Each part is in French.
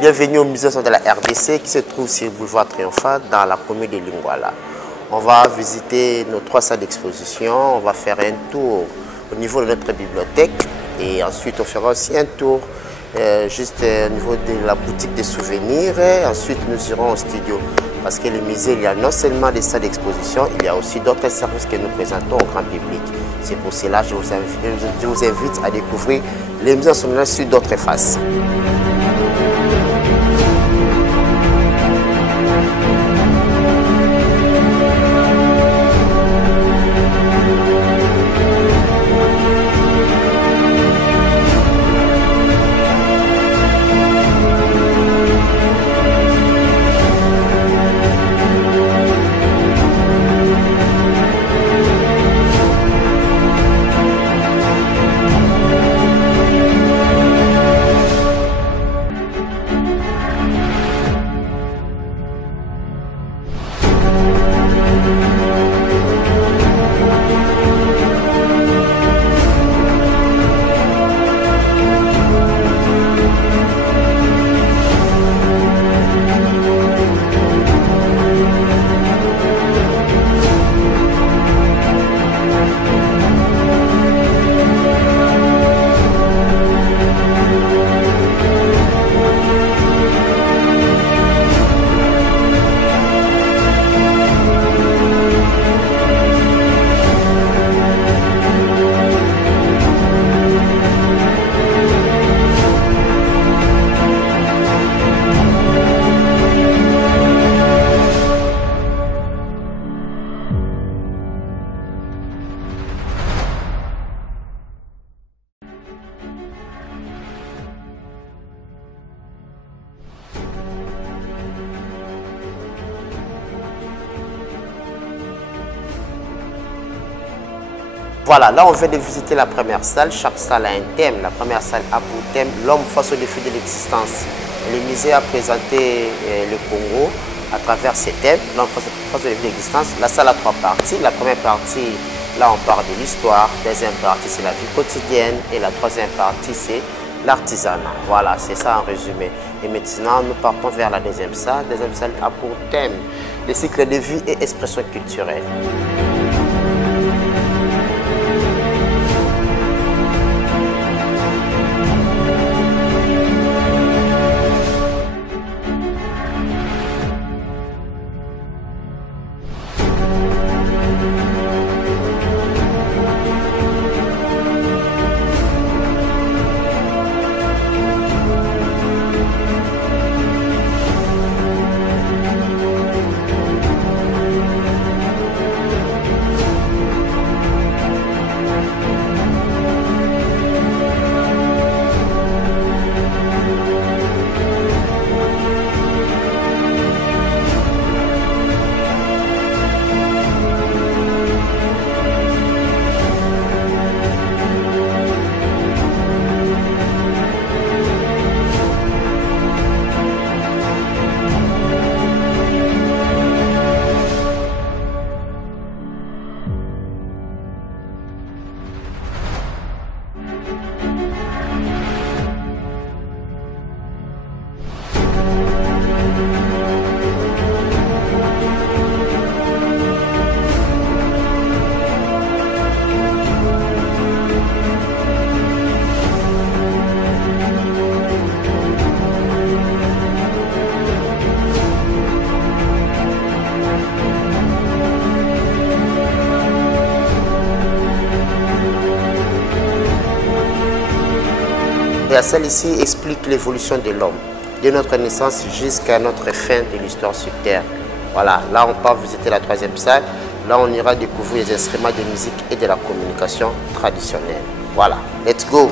Bienvenue au musée de la RDC qui se trouve sur le boulevard Triomphal dans la commune de Lingwala. On va visiter nos 3 salles d'exposition, on va faire un tour au niveau de notre bibliothèque et ensuite on fera aussi un tour juste au niveau de la boutique de souvenirs et ensuite nous irons au studio. Parce que le musée, il y a non seulement des salles d'exposition, il y a aussi d'autres services que nous présentons au grand public. C'est pour cela que je vous invite à découvrir les musées nationaux sur d'autres faces. Voilà, là on vient de visiter la première salle. Chaque salle a un thème. La première salle a pour thème l'homme face au défi de l'existence. Le musée a présenté le Congo à travers ces thèmes, l'homme face au défi de l'existence. La salle a 3 parties. La première partie, là on parle de l'histoire. La deuxième partie, c'est la vie quotidienne. Et la troisième partie, c'est l'artisanat. Voilà, c'est ça en résumé. Et maintenant, nous partons vers la deuxième salle. La deuxième salle a pour thème les cycles de vie et expression culturelle. La salle ici explique l'évolution de l'homme, de notre naissance jusqu'à notre fin de l'histoire sur Terre. Voilà, là on part visiter la 3e salle. Là on ira découvrir les instruments de musique et de la communication traditionnelle. Voilà, let's go!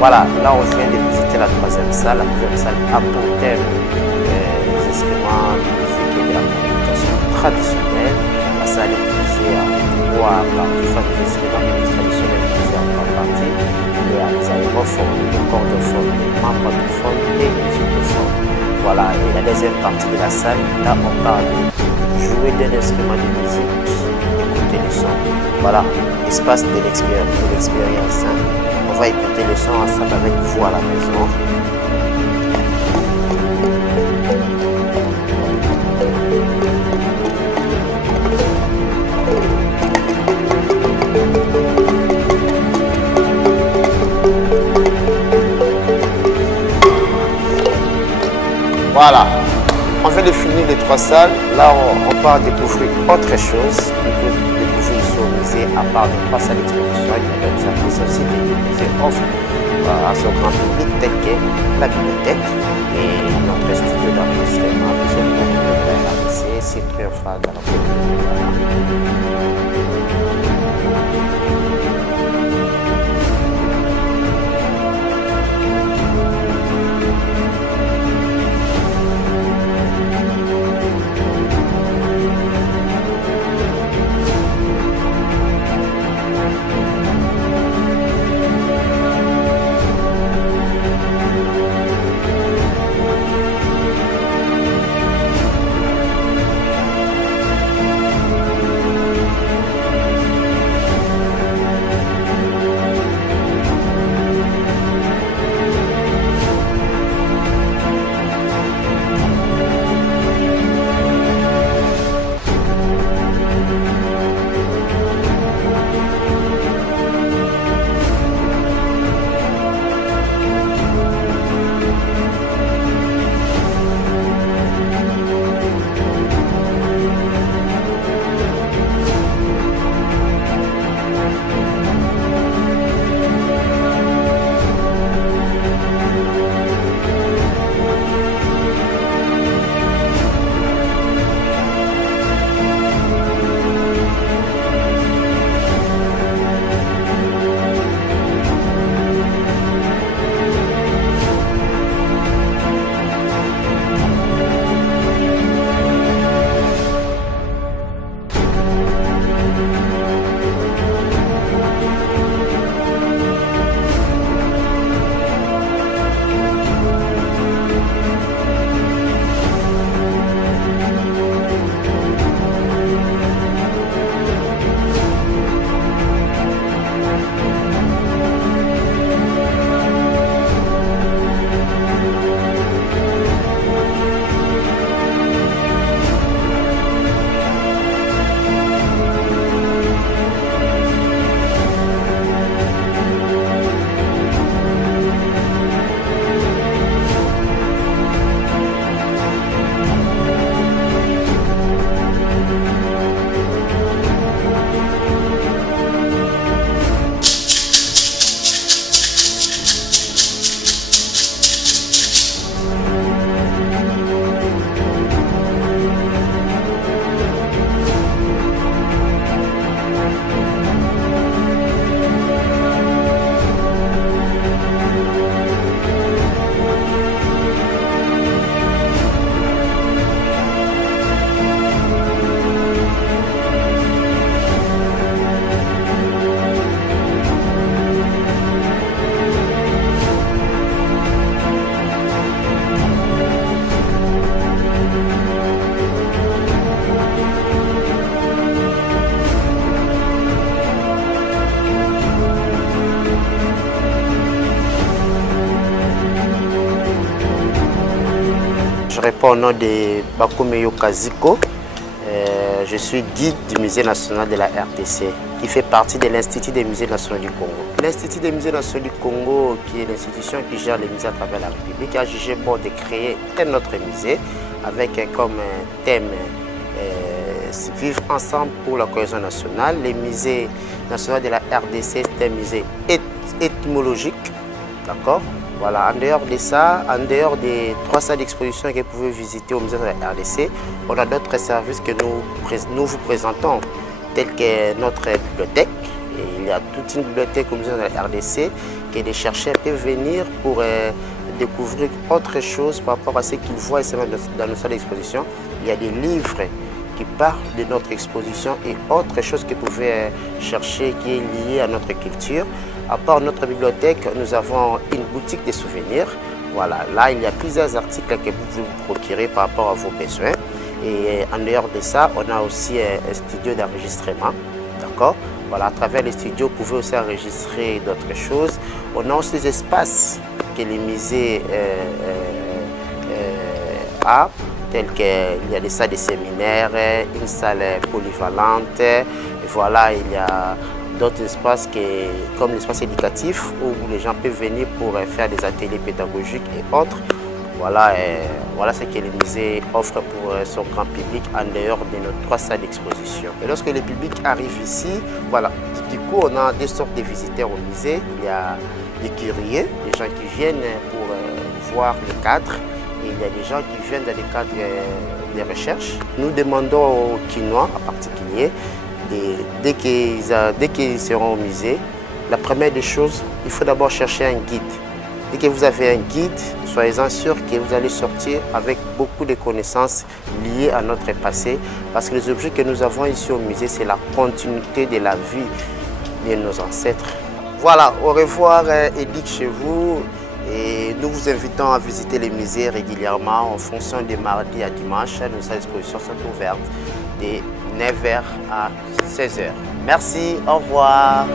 Voilà, là on vient de visiter la troisième salle. La troisième salle a pour thème les instruments de musique et de la communication traditionnelle. La salle est divisée en trois parties, enfin les instruments de musique traditionnelle divisés en trois parties. Il y a les aérophones, les cordophones, les membrophones et les ultraphones. Voilà, et la deuxième partie de la salle, là on parle de jouer d'un instrument de musique, écouter le son. Voilà, espace de l'expérience. Hein. On va écouter le son ensemble avec vous à la maison. Voilà, on vient de finir les trois salles. Là, on part découvrir autre chose. On peut découvrir ici au musée, à part les trois salles d'exposition, il y a des services aussi que le musée offre à son grand public, tel que la bibliothèque et notre studio d'enregistrement qui se trouve au RDC, c'est triomphal dans la commune. Je réponds au nom de Bakumeyo Kaziko. Je suis guide du Musée national de la RDC, qui fait partie de l'Institut des musées nationaux du Congo. L'Institut des musées nationaux du Congo, qui est l'institution qui gère les musées à travers la République, a jugé bon de créer un autre musée avec comme thème vivre ensemble pour la cohésion nationale. Le musée national de la RDC, c'est un musée étymologique, d'accord? Voilà, en dehors de ça, en dehors des 3 salles d'exposition que vous pouvez visiter au musée de la RDC, on a d'autres services que nous vous présentons, tels que notre bibliothèque. Et il y a toute une bibliothèque au musée de la RDC que les chercheurs peuvent venir pour découvrir autre chose par rapport à ce qu'ils voient dans nos salles d'exposition. Il y a des livres qui parlent de notre exposition et autre chose que vous pouvez chercher qui est liée à notre culture. À part notre bibliothèque, nous avons une boutique de souvenirs. Voilà, là il y a plusieurs articles que vous pouvez vous procurer par rapport à vos besoins. Et en dehors de ça, on a aussi un studio d'enregistrement. D'accord? Voilà, à travers les studios, vous pouvez aussi enregistrer d'autres choses. On a aussi des espaces que les musées a, tels qu'il y a des salles de séminaires, une salle polyvalente. Et voilà, il y a d'autres espaces comme l'espace éducatif où les gens peuvent venir pour faire des ateliers pédagogiques et autres. Voilà, voilà ce que le musée offre pour son grand public en dehors de nos 3 salles d'exposition. Et lorsque le public arrive ici, voilà, du coup on a 2 sortes de visiteurs au musée. Il y a des curieux, des gens qui viennent pour voir les cadres, et il y a des gens qui viennent dans les cadres de recherche. Nous demandons aux Kinois en particulier, dès qu'ils seront au musée, la première des choses, il faut d'abord chercher un guide. Dès que vous avez un guide, soyez-en sûrs que vous allez sortir avec beaucoup de connaissances liées à notre passé. Parce que les objets que nous avons ici au musée, c'est la continuité de la vie de nos ancêtres. Voilà, au revoir Edith chez vous. Et nous vous invitons à visiter les musées régulièrement en fonction de mardi à dimanche. Nos expositions sont ouvertes de 9h à 16h. Merci, au revoir.